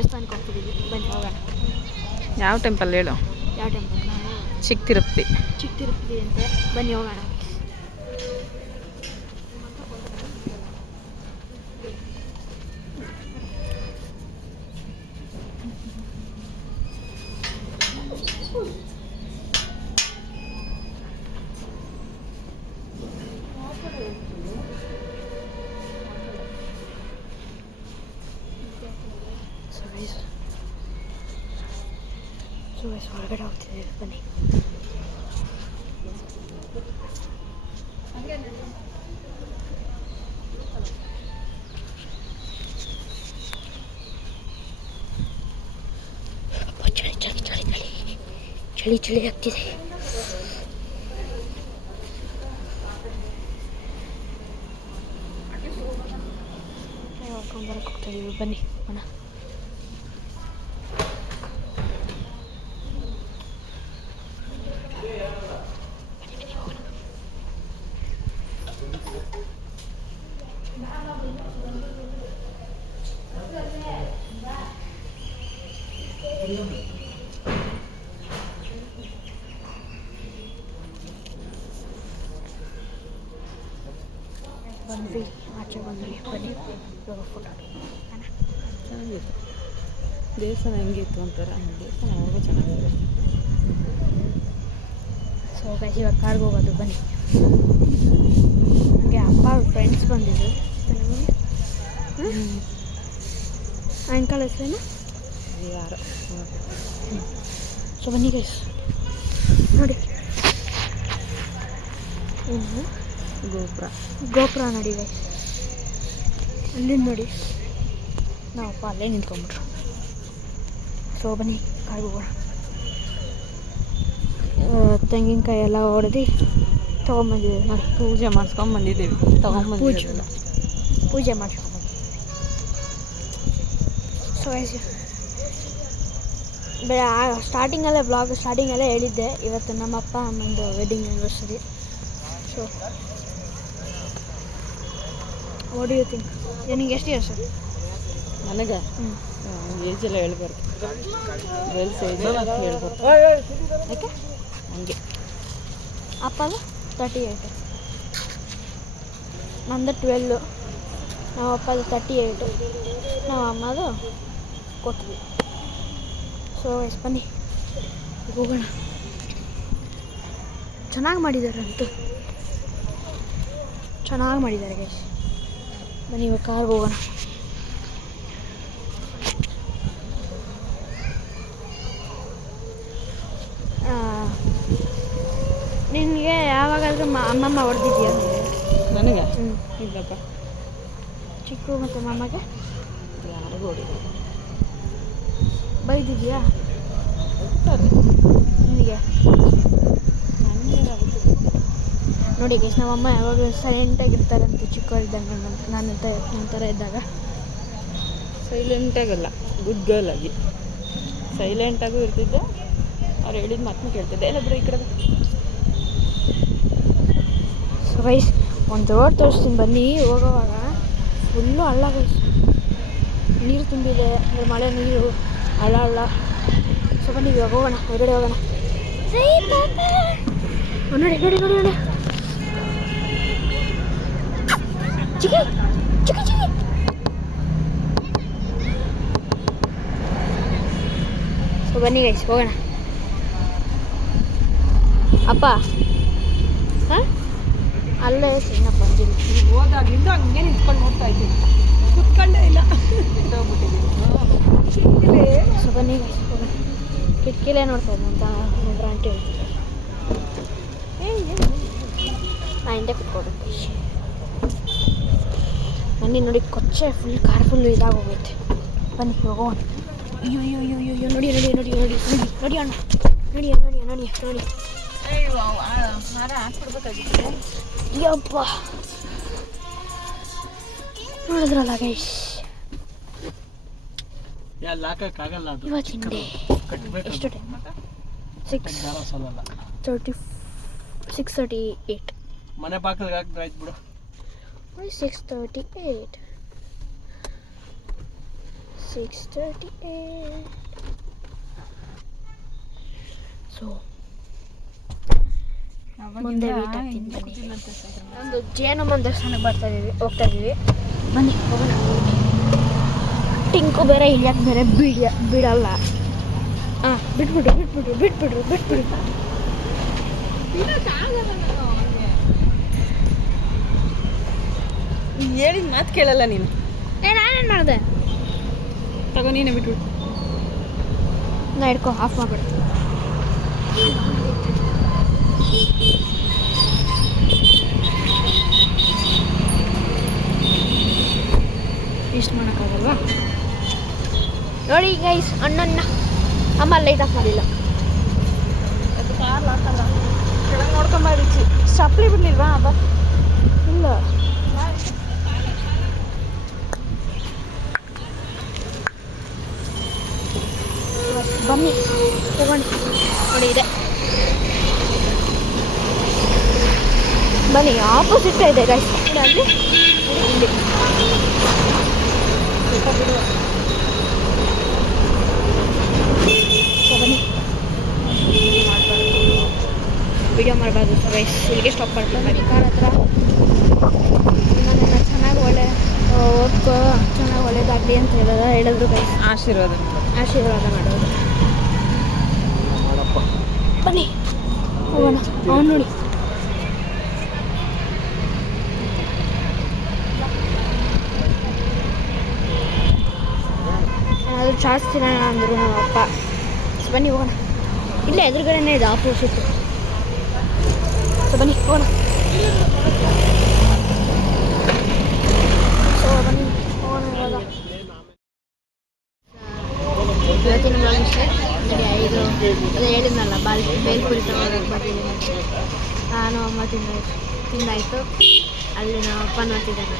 ದೇವಸ್ಥಾನಕ್ಕೆ ಹೋಗ್ತಿದ್ದೀವಿ, ಬನ್ನಿ ಹೋಗೋಣ. ಯಾವ ಟೆಂಪಲ್ ಹೇಳು? ಯಾವ ಟೆಂಪಲ್? ಚಿಕ್ಕ ತಿರುಪತಿ. ಚಿಕ್ಕ ತಿರುಪತಿ ಅಂತೆ, ಬನ್ನಿ ಹೋಗೋಣ. ಹೊರಗಡೆ ಹೋಗ್ತಿದ್ದೀವಿ, ಬನ್ನಿ. ಚಳಿ ಚಳಿ ಚಳಿ ಚಳಿ ಚಳಿ ಚಳಿ ಆಗ್ತಿದೆ. ಬರಕ್ಕೆ ಹೋಗ್ತಾಯಿದ್ದೀವಿ, ಬನ್ನಿ ಅಣ್ಣ. ಬಂದ್ವಿ, ಆಚೆ ಬಂದ್ವಿ, ಬನ್ನಿ ಇವಾಗ ಫೋಟೋ ಚೆನ್ನಾಗಿತ್ತು. ದೇವಸ್ಥಾನ ಹೆಂಗಿತ್ತು ಅಂತಾರೆ, ದೇವಸ್ಥಾನ ಅವಾಗ ಚೆನ್ನಾಗಿದೆ. ಸೊ ಗೈಸ್ ಇವಾಗ ಕಾರ್ಗೆ ಹೋಗೋದು, ಬನ್ನಿ. ನನಗೆ ಅಪ್ಪ ಫ್ರೆಂಡ್ಸ್ ಬಂದಿದ್ರು. ಅಂಕಲ್ ಹೆಸರೇನು? ಯಾರು? ಸೊ ಬನ್ನಿ ಗೈಸ್, ನೋಡಿ ಗೋಪುರ ನೋಡಿ ಗೈಸ್, ಅಲ್ಲಿಂದ ನೋಡಿ. ನಾವಪ್ಪ ಅಲ್ಲೇ ನಿಂತ್ಕೊಂಡ್ಬಿಟ್ರು. ಸೊ ಬನ್ನಿ ಕಾರ್ಗೆ ಹೋಗೋಣ. ತೆಂಗಿನಕಾಯಿ ಎಲ್ಲ ಹೊಡೆದು ತೊಗೊಂಬಂದಿದ್ದೀವಿ ನೋಡಿ. ಪೂಜೆ ಮಾಡಿಸ್ಕೊಂಬಂದಿದ್ದೀವಿ, ತೊಗೊಂಬಂದಿದ್ದೀವಿ. ಪೂಜೆ ಮಾಡಿಸ್ಕೊಂಬಂದಿದ್ದೀವಿ. ಸೊ ಗೈಸ್ ಸ್ಟಾರ್ಟಿಂಗಲ್ಲೇ ಹೇಳಿದ್ದೆ, ಇವತ್ತು ನಮ್ಮಪ್ಪ ಅಮ್ಮಂದು wedding anniversary. So what you think? ನಿನಗೆ ಎಷ್ಟು ಇಯರ್ಸ್? ನನಗೆ ಏಜೆಲ್ಲ ಹೇಳ್ಬಾರ್ದು, ಗರ್ಲ್ಸ್ ಏಜ್ ಹೇಳ್ಬಾರ್ದು. ಯಾಕೆ ಹಂಗೆ. ಅಪ್ಪದು 38, ನಂದು 12, ನಮ್ಮ ಅಪ್ಪದು 38, ನಮ್ಮ ಅಮ್ಮದು ಕೊಟ್ವಿ. ಸೊ ಎಷ್ಟು ಬನ್ನಿ ಹೋಗೋಣ. ಚೆನ್ನಾಗಿ ಮಾಡಿದ್ದಾರೆ ಅಂತೂ, ಚೆನ್ನಾಗಿ ಮಾಡಿದ್ದಾರೆ ಗೈಸ್. ಬನ್ನಿ ಇವಾಗ ಕಾರ್ಗೆ ಹೋಗೋಣ. ನಿನಗೆ ಯಾವಾಗಾದ್ರೂ ಅಮ್ಮಮ್ಮ ಹೊಡೆದಿದ್ಯಾ? ನನಗೆ ಇಲ್ಲಪ್ಪ. ಚಿಕ್ಕು ಮತ್ತು ಮಾಮಗೆ ಯಾರಿಗೂ ಹೊಡಿಲ್ಲ. ಬೈದಿದ್ಯಾ ನನಗೆ ನಿನಗೆ? ನೋಡಿ ಗೈಸ್, ನಮ್ಮಮ್ಮ ಯಾವಾಗಲೂ ಸೈಲೆಂಟಾಗಿರ್ತಾರಂತೆ ಚಿಕ್ಕವರಿದ್ದಂಗೆ. ನನ್ನ ಥರ ಇದ್ದಾಗ ಸೈಲೆಂಟಾಗಲ್ಲ, ಗುಡ್ ಗರ್ಲ್ ಆಗಿ ಸೈಲೆಂಟಾಗೂ ಇರ್ತಿದ್ದೆ. ಅವ್ರು ಹೇಳಿದ ಮಾತನ್ನು ಕೇಳ್ತಿದ್ದೆ. ಎಲ್ಲ ಬಿಡು ಈ ಕಡೆ. ಸೊ ಗೈಸ್ ಒಂದು ರೋಡ್ ತೋರಿಸ್ತೀನಿ ಬನ್ನಿ. ಹೋಗೋವಾಗ ಫುಲ್ಲು ಹಳ್ಳ ಗೈಸ್, ನೀರು ತುಂಬಿದೆ, ಅಂದರೆ ಮಳೆ ನೀರು, ಹಳ್ಳ. ಸೊ ಬನ್ನಿ ಇವಾಗ ಹೋಗೋಣ, ಹೊರಗಡೆ ಹೋಗೋಣ. ನೋಡಿ ನೋಡಿ ನೋಡಿ ನೋಡಿ ಚಿಕ್ಕಿ ಚಿಕ್ಕಿ ಚಿಕ್ಕಿ. ಸೊ ಬನ್ನಿ ಗೈಸ್ ಹೋಗೋಣ. ಅಪ್ಪ ಹಾಂ ಅಲ್ಲೇ ಚಿನ್ನಪ್ಪ ಬಂದಿಲ್ಲ. ಹೋದಾಗಿಂದ ಹಂಗೆ ನಿಂತ್ಕೊಂಡು ನೋಡ್ತಾ ಇದ್ದೀನಿ, ಕುತ್ಕೊಂಡೇ ಇಲ್ಲ. ಸೊ ಬನ್ನಿ ಗೈಸ್ ಹೋಗೋಣ. ಕಿಟಕಿಲೇ ನೋಡ್ತಾ ಇದ್ದೆ ಅಂತ ಒಬ್ಬರು ಆಂಟಿ ಹೇಳ್ತಿದ್ದಾರೆ. ನಾ ಹಿಂದೆ ಕುತ್ಕೊಬೇಕು. ಬನ್ನಿ ನೋಡಿ, ಕೊಚ್ಚೆ ಫುಲ್ ಕಾರ್ ಫುಲ್ಲು ಇದಾಗೋಗೈತೆ. ಬನ್ನಿ ಹೋಗೋಣ. ಅಯ್ಯೋ ಅಯ್ಯೋ ಅಯ್ಯೋ ಅಯ್ಯೋ ನೋಡಿ ನೋಡಿ ನೋಡಿ ನೋಡಿ ನೋಡಿ ನೋಡಿ ಅಣ್ಣ, ನೋಡಿ ನೋಡಿ ನೋಡಿ ನೋಡಿ. ಹಾರ ಹಾಕ್ಬಿಡ್ಬೇಕಾಗಿತ್ತು. ಯಪ್ಪ ನೋಡಿದ್ರಲ್ಲ ಗೈಸ್, ಇವತ್ತಿಂಡೆ ಎಷ್ಟು ಟೈಮ್? 6:38. ಮನೆ ಬಾಗಿಲಿಗೆ ಹಾಕಿದ್ರೆ ಆಯ್ತು ಬಿಡು. 6:38. 6:38. ಸೊ ಮುಂದೆ ವೇಟ್ ಆಗ್ತೀನಿ ಬನ್ನಿ. ಒಂದು ಜೇನುಮ್ಮನ ದರ್ಶನಕ್ಕೆ ಹೋಗ್ತಾ ಇದ್ದೀವಿ ಬನ್ನಿ ಹೋಗೋಣ. ಟಿಂಕು ಬೇರೆ ಇಳಿಯಕ್ಕೆ ಬೇರೆ ಬಿಡಲ್ಲ. ಹಾಂ ಬಿಟ್ಬಿಡ್ರು. ಹೇಳಿದ ಮಾತು ಕೇಳಲ್ಲ ನೀನು. ನಾನೇನು ಮಾಡಿದೆ? ತಗೋ ನೀನೇ ಬಿಟ್ಬಿಟ್ಟು. ನಾ ಹಿಡ್ಕೊ, ಆಫ್ ಮಾಡ್ಬಿಡು. ಇಷ್ಟು ಮಾಡೋಕ್ಕಾಗಲ್ವಾ? ನೋಡಿ ಗೈಸ್, ಅಣ್ಣನ್ನ ಅಮ್ಮ ಲೈಟ್ ಆಫ್ ಮಾಡಿಲ್ಲ. ಅದು ಕಾರ್ ಹಾಕಲ್ಲ. ಕೆಳಗೆ ನೋಡ್ಕೊಂಬ ರುಚಿ. ಚಪ್ಪಲಿ ಬಿಡ್ಲಿಲ್ವಾ ಅಬ್ಬ? ಇಲ್ಲ. ಬನ್ನಿ ಹೋಗೋಣ. ನೋಡಿ ಇದೆ, ಬನ್ನಿ ಆಪೋಸಿಟ್ ಇದೆ ಗೈಸ್. ಅಲ್ಲಿ ಇಲ್ಲಿ ಬನ್ನಿ. ವಿಡಿಯೋ ಮಾಡಬಾರ್ದು ಸೊ ಗೈಸ್, ಇಲ್ಲಿಗೆ ಸ್ಟಾಪ್ ಮಾಡ್ಕೊಂಡು ಕಾರ್ ಹತ್ರ ನನ್ನನ್ನು ಚೆನ್ನಾಗಿ ಓದ್ಕೋ, ಚೆನ್ನಾಗಿ ಒಳ್ಳೇದಾಗಲಿ ಅಂತ ಹೇಳಿದ್ರು ಗೈಸ್. ಆಶೀರ್ವಾದ ಮಾಡೋದು. ಬನ್ನಿ ಹೋಗೋಣ. ಅವನು ನೋಡಿ ಏನಾದರೂ ಚಾರ್ಜ್ ತಿನ್ನೋಣ ಅಂದರು ನಮ್ಮ ಅಪ್ಪ. ಸೊ ಬನ್ನಿ ಹೋಗೋಣ. ಇಲ್ಲೇ ಎದುರುಗಡೆನೇ ಇದೆ ಆಪೋಸಿಟ್. ಸೊ ಬನ್ನಿ ಹೋಗೋಣ. ಸೊ ಬನ್ನಿ ಹೋಗೋಣ ಇವಾಗ. ಇವತ್ತಿನ ಬ್ಲಾಗ್ ಇಷ್ಟೇ. ನೋಡಿ 5 ಅದೇ ಹೇಳಿದ್ನಲ್ಲ, ಬೇಲ್ಪುರಿ ತಗೊಳಕ್ಕೆ ಬರ್ತಿದ್ದೀನಿ. ನಾನು ಅಮ್ಮ ತಿಂದಾಯಿತು. ಅಲ್ಲಿ ನಮ್ಮ ಅಪ್ಪ ನೋಡ್ತಿದ್ದಾನೆ.